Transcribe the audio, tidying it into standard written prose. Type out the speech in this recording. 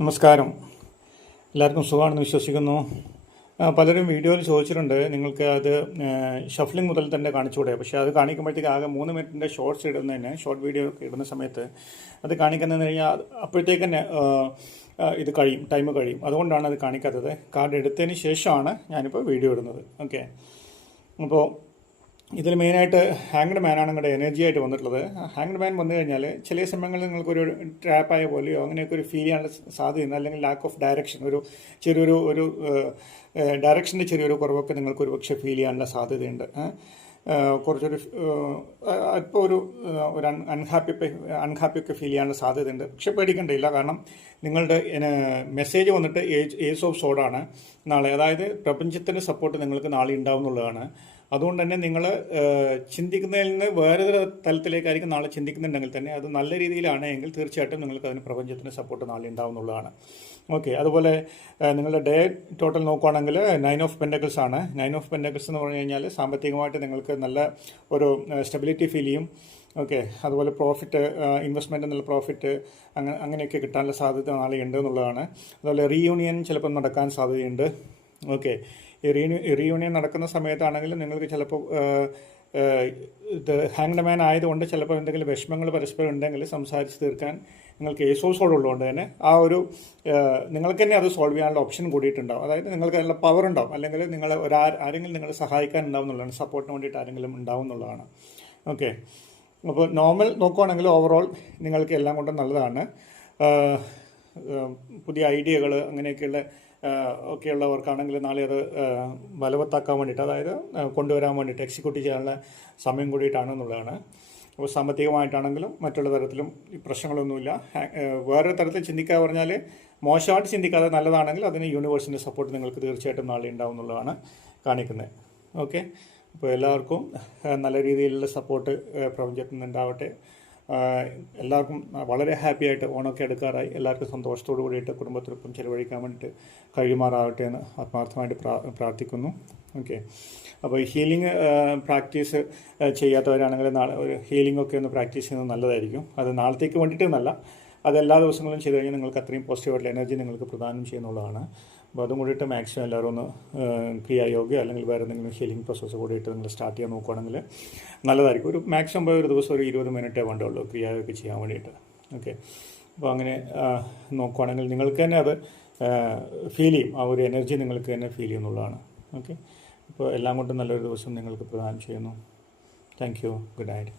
നമസ്കാരം. എല്ലാവർക്കും സുഖമാണെന്ന് വിശ്വസിക്കുന്നു. പലരും വീഡിയോയിൽ ചോദിച്ചിട്ടുണ്ട് നിങ്ങൾക്ക് അത് ഷഫ്ലിംഗ് മുതൽ തന്നെ കാണിച്ചുകൂടെ. പക്ഷേ അത് കാണിക്കുമ്പോഴത്തേക്ക് ആകെ 3 മിനിറ്റിൻ്റെ ഷോർട്സ് ഇടുന്നതിന്, ഷോർട്ട് വീഡിയോ ഇടുന്ന സമയത്ത് അത് കാണിക്കുന്നതെന്ന് കഴിഞ്ഞാൽ അപ്പോഴത്തേക്ക് തന്നെ ഇത് കഴിയും, ടൈം കഴിയും. അതുകൊണ്ടാണ് അത് കാണിക്കാത്തത്. കാർഡ് എടുത്തതിന് ശേഷമാണ് ഞാനിപ്പോൾ വീഡിയോ ഇടുന്നത്. ഓക്കെ, അപ്പോൾ ഇതിൽ മെയിനായിട്ട് ഹാങ്ഡ് മാനാണ് നിങ്ങളുടെ എനർജി ആയിട്ട് വന്നിട്ടുള്ളത്. ഹാങ്ഡ് മാൻ വന്നു കഴിഞ്ഞാൽ ചില സമയങ്ങളിൽ നിങ്ങൾക്കൊരു ട്രാപ്പായ പോലെയോ അങ്ങനെയൊക്കെ ഒരു ഫീൽ ചെയ്യാനുള്ള സാധ്യതയുണ്ട്. അല്ലെങ്കിൽ ലാക്ക് ഓഫ് ഡയറക്ഷൻ, ചെറിയൊരു ഡയറക്ഷൻ്റെ ചെറിയൊരു കുറവൊക്കെ നിങ്ങൾക്ക് ഒരു പക്ഷേ ഫീൽ ചെയ്യാനുള്ള സാധ്യതയുണ്ട്. കുറച്ചൊരു ഇപ്പോൾ ഒരു അൺഹാപ്പിയൊക്കെ ഫീൽ ചെയ്യാനുള്ള സാധ്യതയുണ്ട്. പക്ഷെ പേടിക്കേണ്ടയില്ല. കാരണം നിങ്ങളുടെ മെസ്സേജ് വന്നിട്ട് ഏസ് ഓഫ് സോഡാണ് നാളെ. അതായത് പ്രപഞ്ചത്തിൻ്റെ സപ്പോർട്ട് നിങ്ങൾക്ക് നാളെ ഉണ്ടാവുന്നുള്ളതാണ്. അതുകൊണ്ട് തന്നെ നിങ്ങൾ ചിന്തിക്കുന്നതിൽ നിന്ന് വേറൊരു തലത്തിലേക്കായിരിക്കും നാളെ ചിന്തിക്കുന്നുണ്ടെങ്കിൽ തന്നെ അത് നല്ല രീതിയിലാണ് എങ്കിൽ തീർച്ചയായിട്ടും നിങ്ങൾക്ക് അതിന് പ്രപഞ്ചത്തിൻ്റെ സപ്പോർട്ട് നാളെ ഉണ്ടാവുന്നുള്ളതാണ്. ഓക്കെ, അതുപോലെ നിങ്ങളുടെ ഡേ ടോട്ടൽ നോക്കുകയാണെങ്കിൽ 9 ഓഫ് പെൻറ്റക്കിൾസ് ആണ്. 9 ഓഫ് പെൻറ്റക്കിൾസ് എന്ന് പറഞ്ഞു കഴിഞ്ഞാൽ സാമ്പത്തികമായിട്ട് നിങ്ങൾക്ക് നല്ല ഒരു സ്റ്റെബിലിറ്റി ഫീൽ ചെയ്യും. ഓക്കെ, അതുപോലെ പ്രോഫിറ്റ്, ഇൻവെസ്റ്റ്മെൻറ്റ് എന്നുള്ള പ്രോഫിറ്റ് അങ്ങനെയൊക്കെ കിട്ടാനുള്ള സാധ്യത നാളെ ഉണ്ട് എന്നുള്ളതാണ്. അതുപോലെ റീയൂണിയൻ ചിലപ്പോൾ നടക്കാൻ സാധ്യതയുണ്ട്. ഓക്കെ, ഈ റീയൂണിയൻ നടക്കുന്ന സമയത്താണെങ്കിൽ നിങ്ങൾക്ക് ചിലപ്പോൾ ഇത് ഹാങ്ഡ് മാൻ ആയതുകൊണ്ട് ചിലപ്പോൾ എന്തെങ്കിലും വിഷമങ്ങൾ പരസ്പരം ഉണ്ടെങ്കിൽ സംസാരിച്ച് തീർക്കാൻ നിങ്ങൾക്ക് ഏസോസോടുള്ളതുകൊണ്ട് തന്നെ ആ ഒരു നിങ്ങൾക്ക് തന്നെ അത് സോൾവ് ചെയ്യാനുള്ള ഓപ്ഷൻ കൂടിയിട്ടുണ്ടാവും. അതായത് നിങ്ങൾക്ക് അതിനുള്ള പവർ ഉണ്ടാവും. അല്ലെങ്കിൽ നിങ്ങൾ ആരെങ്കിലും നിങ്ങളെ സഹായിക്കാൻ ഉണ്ടാവും എന്നുള്ളതാണ്, സപ്പോർട്ടിന് വേണ്ടിയിട്ട് ആരെങ്കിലും ഉണ്ടാവും എന്നുള്ളതാണ്. ഓക്കെ, അപ്പോൾ നോർമൽ നോക്കുകയാണെങ്കിൽ ഓവറോൾ നിങ്ങൾക്ക് എല്ലാം കൊണ്ടും നല്ലതാണ്. പുതിയ ഐഡിയകൾ അങ്ങനെയൊക്കെയുള്ള ഒക്കെയുള്ളവർക്കാണെങ്കിൽ നാളെ അത് ബലവത്താക്കാൻ വേണ്ടിയിട്ട്, അതായത് കൊണ്ടുവരാൻ വേണ്ടിയിട്ട് എക്സിക്യൂട്ട് ചെയ്യാനുള്ള സമയം കൂടിയിട്ടാണെന്നുള്ളതാണ്. അപ്പോൾ സാമ്പത്തികമായിട്ടാണെങ്കിലും മറ്റുള്ള തരത്തിലും ഈ പ്രശ്നങ്ങളൊന്നുമില്ല. വേറെ തരത്തിൽ ചിന്തിക്കുക പറഞ്ഞാൽ മോശമായിട്ട് ചിന്തിക്കാതെ നല്ലതാണെങ്കിൽ അതിന് യൂണിവേഴ്സിൻ്റെ സപ്പോർട്ട് നിങ്ങൾക്ക് തീർച്ചയായിട്ടും നാളെ ഉണ്ടാവും എന്നുള്ളതാണ് കാണിക്കുന്നത്. ഓക്കെ, അപ്പോൾ എല്ലാവർക്കും നല്ല രീതിയിലുള്ള സപ്പോർട്ട് പ്രപഞ്ചത്തിൽ നിന്ന് ഉണ്ടാവട്ടെ. എല്ലാവർക്കും വളരെ ഹാപ്പി ആയിട്ട് ഓണമൊക്കെ എടുക്കാറായി. എല്ലാവർക്കും സന്തോഷത്തോടു കൂടിയിട്ട് കുടുംബത്തിനൊപ്പം ചിലവഴിക്കാൻ വേണ്ടിയിട്ട് കഴിയുമാറാവട്ടെ എന്ന് ആത്മാർത്ഥമായിട്ട് പ്രാർത്ഥിക്കുന്നു. ഓക്കെ, അപ്പോൾ ഹീലിംഗ് പ്രാക്ടീസ് ചെയ്യാത്തവരാണെങ്കിൽ നാളെ ഒരു ഹീലിംഗ് ഒക്കെ ഒന്ന് പ്രാക്ടീസ് ചെയ്യുന്നത് നല്ലതായിരിക്കും. അത് നാളത്തേക്ക് വേണ്ടിയിട്ടൊന്നല്ല, അത് എല്ലാ ദിവസങ്ങളും ചെയ്ത് കഴിഞ്ഞാൽ നിങ്ങൾക്ക് അത്രയും പോസിറ്റീവായിട്ടുള്ള എനർജി നിങ്ങൾക്ക് പ്രദാനം ചെയ്യുന്നുള്ളതാണ്. അപ്പോൾ അതും കൂടിയിട്ട് മാക്സിമം എല്ലാവരും ഒന്ന് ക്രിയായോഗ അല്ലെങ്കിൽ വേറെ എന്തെങ്കിലും ഹീലിംഗ് പ്രോസസ്സ് കൂടിയിട്ട് നിങ്ങൾ സ്റ്റാർട്ട് ചെയ്യാൻ നോക്കുകയാണെങ്കിൽ നല്ലതായിരിക്കും. ഒരു മാക്സിമം ഒരു ദിവസം ഒരു 20 മിനിറ്റേ വേണ്ടുള്ളൂ ക്രിയായോഗ ചെയ്യാൻ വേണ്ടിയിട്ട്. ഓക്കെ, അപ്പോൾ അങ്ങനെ നോക്കുകയാണെങ്കിൽ നിങ്ങൾക്ക് തന്നെ അത് ഫീൽ ചെയ്യും, ആ ഒരു എനർജി നിങ്ങൾക്ക് തന്നെ ഫീൽ ചെയ്യുന്നുള്ളതാണ്. ഓക്കെ, അപ്പോൾ എല്ലാം കൊണ്ടും നല്ലൊരു ദിവസം നിങ്ങൾക്ക് പ്രദാനം ചെയ്യുന്നു. Thank you. Good night.